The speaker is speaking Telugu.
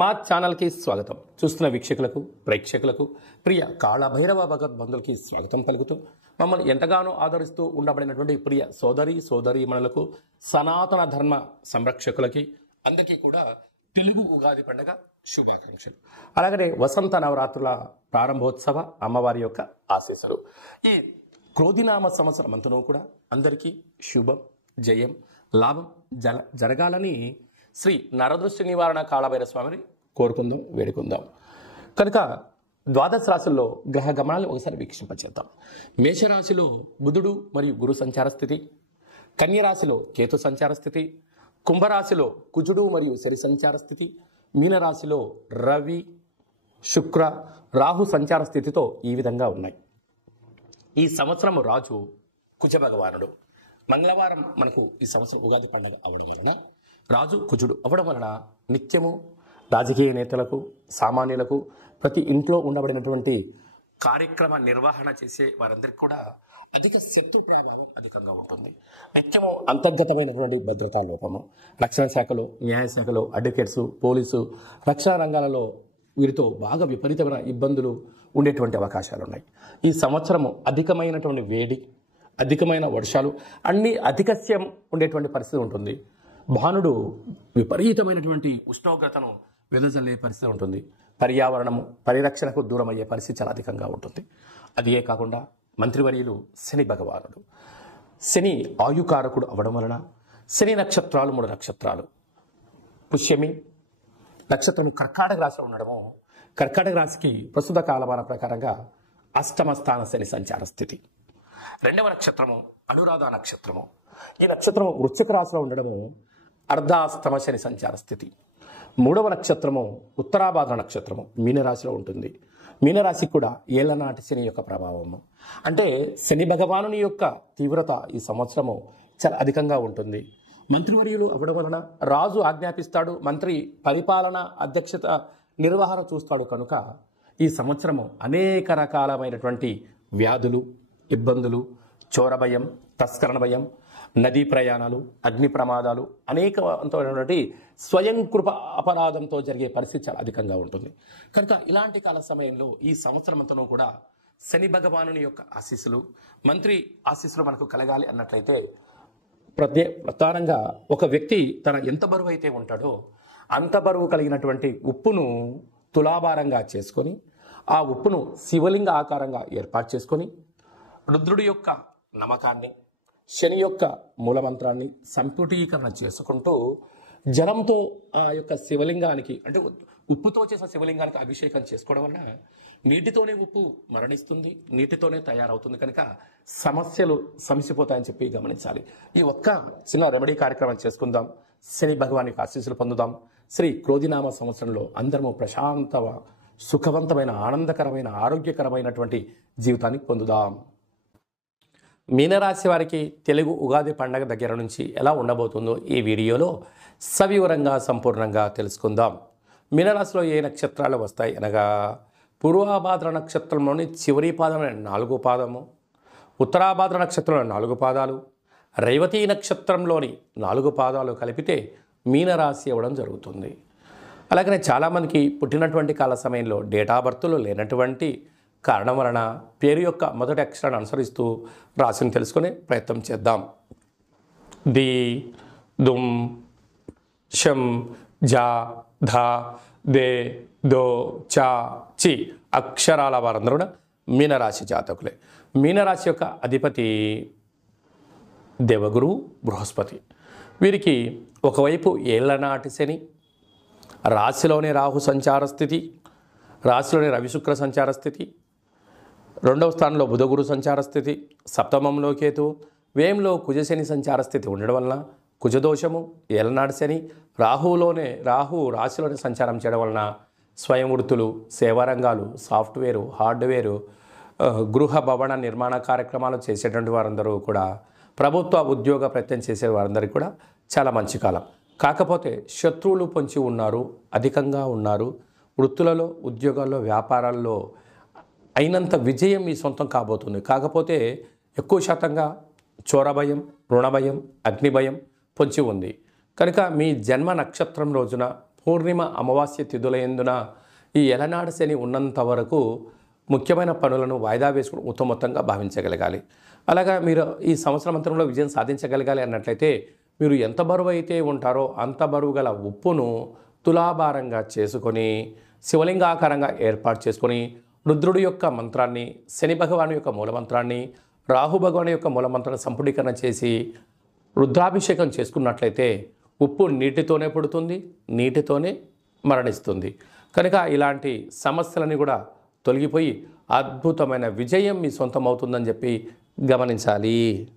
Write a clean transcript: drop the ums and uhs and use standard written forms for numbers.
మా ఛానల్కి స్వాగతం. చూస్తున్న వీక్షకులకు, ప్రేక్షకులకు, ప్రియ కాళభైరవ భగవద్బంధులకి స్వాగతం పలుకుతూ మమ్మల్ని ఎంతగానో ఆదరిస్తూ ఉండబడినటువంటి ప్రియ సోదరీమణులకు, సనాతన ధర్మ సంరక్షకులకి అందరికీ కూడా తెలుగు ఉగాది పండుగ శుభాకాంక్షలు. అలాగనే వసంత నవరాత్రుల ప్రారంభోత్సవ అమ్మవారి యొక్క ఆశీస్సులు. ఈ క్రోధినామ సంవత్సరం అంతనూ కూడా అందరికీ శుభం, జయం, లాభం జరగాలని శ్రీ నరదృష్టి నివారణ కాళభైరవ స్వామిని కోరుకుందాం, వేడుకుందాం. కనుక ద్వాదశ రాశుల్లో గ్రహ గమనాలు ఒకసారి వీక్షింపచేద్దాం. మేషరాశిలో బుధుడు మరియు గురు సంచార స్థితి, కన్యరాశిలో కేతు సంచార స్థితి, కుంభరాశిలో కుజుడు మరియు శని సంచార స్థితి, మీనరాశిలో రవి, శుక్ర, రాహు సంచార స్థితితో ఈ విధంగా ఉన్నాయి. ఈ సంవత్సరం రాజు కుజ భగవానుడు. మంగళవారం మనకు ఈ సంవత్సరం ఉగాది పండుగ అవడం వలన రాజు కుజుడు అవ్వడం వలన నిత్యము రాజకీయ నేతలకు, సామాన్యులకు, ప్రతి ఇంట్లో ఉండబడినటువంటి కార్యక్రమ నిర్వహణ చేసే వారందరికీ కూడా అధిక శత్రు ప్రభావం అధికంగా ఉంటుంది. నిత్యము అంతర్గతమైనటువంటి భద్రతా లోపము, రక్షణ శాఖలో, న్యాయశాఖలో, అడ్వకేట్స్, పోలీసు, రక్షణ రంగాలలో వీరితో బాగా విపరీతమైన ఇబ్బందులు ఉండేటువంటి అవకాశాలు ఉన్నాయి. ఈ సంవత్సరము అధికమైనటువంటి వేడి, అధికమైన వర్షాలు, అన్ని అధికస్యం ఉండేటువంటి పరిస్థితి ఉంటుంది. భానుడు విపరీతమైనటువంటి ఉష్ణోగ్రతను వెదజల్లే పరిస్థితి ఉంటుంది. పర్యావరణము పరిరక్షణకు దూరం అయ్యే పరిస్థితి చాలా అధికంగా ఉంటుంది. అదియే కాకుండా మంత్రివర్యులు శని భగవానుడు. శని ఆయుకారకుడు అవడం వలన శని నక్షత్రాలు 3 నక్షత్రాలు, పుష్యమి నక్షత్రము కర్కాటక రాశిలో ఉండడము, కర్కాటక రాశికి ప్రస్తుత కాలమాన ప్రకారంగా అష్టమ స్థాన శని సంచార స్థితి. 2వ నక్షత్రము అనురాధ నక్షత్రము. ఈ నక్షత్రము వృశ్చిక రాశిలో ఉండడము అర్ధాస్తమ శని సంచార స్థితి. 3వ నక్షత్రము ఉత్తరాభాద్ర నక్షత్రము మీనరాశిలో ఉంటుంది. మీనరాశికి కూడా ఏళ్లనాటి శని యొక్క ప్రభావము. అంటే శని భగవానుని యొక్క తీవ్రత ఈ సంవత్సరము చాలా అధికంగా ఉంటుంది. మంత్రివర్యులు అవ్వడం వలన రాజు ఆజ్ఞాపిస్తాడు, మంత్రి పరిపాలన అధ్యక్షత నిర్వహణ చూస్తాడు. కనుక ఈ సంవత్సరము అనేక రకాలమైనటువంటి వ్యాధులు, ఇబ్బందులు, చోర భయం, తస్కరణ భయం, నదీ ప్రయాణాలు, అగ్ని ప్రమాదాలు, అనేకమైనటువంటి స్వయం కృప అపరాధంతో జరిగే పరిస్థితి చాలా అధికంగా ఉంటుంది. కనుక ఇలాంటి కాల సమయంలో ఈ సంవత్సరం అంతనూ కూడా శని భగవానుని యొక్క ఆశీస్సులు, మంత్రి ఆశీస్సులు మనకు కలగాలి అన్నట్లయితే ప్రధానంగా ఒక వ్యక్తి తన ఎంత బరువు అయితే ఉంటాడో అంత బరువు కలిగినటువంటి ఉప్పును తులాభారంగా చేసుకొని, ఆ ఉప్పును శివలింగ ఆకారంగా ఏర్పాటు చేసుకొని, రుద్రుడి యొక్క నమ్మకాన్ని, శని యొక్క మూలమంత్రాన్ని సంపుటీకరణ చేసుకుంటూ జలంతో ఆ యొక్క శివలింగానికి, అంటే ఉప్పుతో చేసిన శివలింగానికి అభిషేకం చేసుకోవడం వల్ల నీటితోనే ఉప్పు మరణిస్తుంది, నీటితోనే తయారవుతుంది. కనుక సమస్యలు సమసిపోతాయని చెప్పి గమనించాలి. ఈ ఒక్క చిన్న రెమెడీ కార్యక్రమం చేసుకుందాం. శని భగవాన్ యొక్క ఆశీస్సులు పొందుదాం. శ్రీ క్రోధినామ సంవత్సరంలో అందరము ప్రశాంత, సుఖవంతమైన, ఆనందకరమైన, ఆరోగ్యకరమైనటువంటి జీవితాన్ని పొందుదాం. మీనరాశి వారికి తెలుగు ఉగాది పండగ దగ్గర నుంచి ఎలా ఉండబోతుందో ఈ వీడియోలో సవివరంగా, సంపూర్ణంగా తెలుసుకుందాం. మీనరాశిలో ఏ నక్షత్రాలు వస్తాయి అనగా పూర్వాభాద్ర నక్షత్రంలోని చివరి పాదమైన 4వ పాదము, ఉత్తరాభాద్ర నక్షత్రంలో 4 పాదాలు, రేవతి నక్షత్రంలోని 4 పాదాలు కలిపితే మీనరాశి అవ్వడం జరుగుతుంది. అలాగనే చాలామందికి పుట్టినటువంటి కాల సమయంలో డేట్ ఆఫ్ బర్త్లు లేనటువంటి కారణం వలన పేరు యొక్క మొదటి అక్షరాన్ని అనుసరిస్తూ రాశిని తెలుసుకునే ప్రయత్నం చేద్దాం. ది, దుమ్, షం, జా, ధా, దే, దో, చా, చి అక్షరాల వారందరూ మీనరాశి జాతకులే. మీనరాశి యొక్క అధిపతి దేవగురువు బృహస్పతి. వీరికి ఒకవైపు ఏళ్లనాటి శని, రాశిలోని రాహు సంచార స్థితి, రాశిలోని రవిశుక్ర సంచార స్థితి, 2వ స్థానంలో బుధగురు సంచార స్థితి, సప్తమంలో కేతు, వ్యయంలో కుజశని సంచార స్థితి ఉండడం వలన కుజదోషము, ఏలనాడు శని, రాహు రాశిలోనే సంచారం చేయడం వలన స్వయం వృత్తులు, సేవారంగాలు, సాఫ్ట్వేరు, హార్డ్వేరు, గృహ భవన నిర్మాణ కార్యక్రమాలు చేసేటువంటి వారందరూ కూడా, ప్రభుత్వ ఉద్యోగ ప్రయత్నం చేసే వారందరికీ కూడా చాలా మంచి కాలం. కాకపోతే శత్రువులు పొంచి ఉన్నారు, అధికంగా ఉన్నారు. వృత్తులలో, ఉద్యోగాల్లో, వ్యాపారాల్లో అయినంత విజయం మీ సొంతం కాబోతుంది. కాకపోతే ఎక్కువ శాతంగా చోర భయం, రుణ భయం, అగ్ని భయం పొంచి ఉంది. కనుక మీ జన్మ నక్షత్రం రోజున పూర్ణిమ అమావాస్య తిథులయందున ఈ ఎలనాడు శని ఉన్నంత వరకు ముఖ్యమైన పనులను వాయిదా వేసుకుని ఉత్తమోత్తంగా భావించగలగాలి. అలాగా మీరు ఈ సంవత్సరం అంతరంలో విజయం సాధించగలగాలి అన్నట్లయితే మీరు ఎంత బరువు అయితే ఉంటారో అంత బరువు గల ఉప్పును తులాభారంగా చేసుకొని శివలింగాకారంగా ఏర్పాటు చేసుకొని రుద్రుడి యొక్క మంత్రాన్ని, శని భగవాను యొక్క మూలమంత్రాన్ని, రాహు భగవాను యొక్క మూలమంత్రాన్ని సంపుడీకరణ చేసి రుద్రాభిషేకం చేసుకున్నట్లయితే ఉప్పు నీటితోనే పుడుతుంది, నీటితోనే మరణిస్తుంది. కనుక ఇలాంటి సమస్యలని కూడా తొలగిపోయి అద్భుతమైన విజయం మీ సొంతం అవుతుందని చెప్పి గమనించాలి.